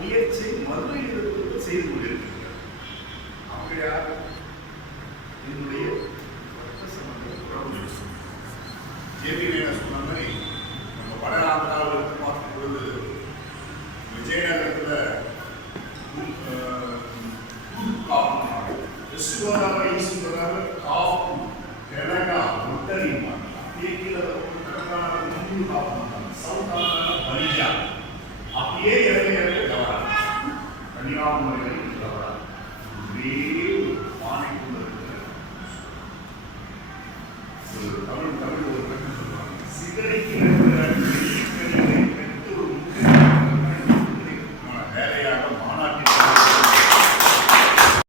முயற்சி மறுமையில் செய்து கொண்டிருக்கிறார். அவங்க யார்? என்னுடைய ரத்த சம்பந்த உறவு. ஜேபி சொன்ன மாதிரி நம்ம வட ஆந்திராவில் பார்க்கும் பொழுது விஜயநகரத்தில் வெஸ்ட் கோதாவரி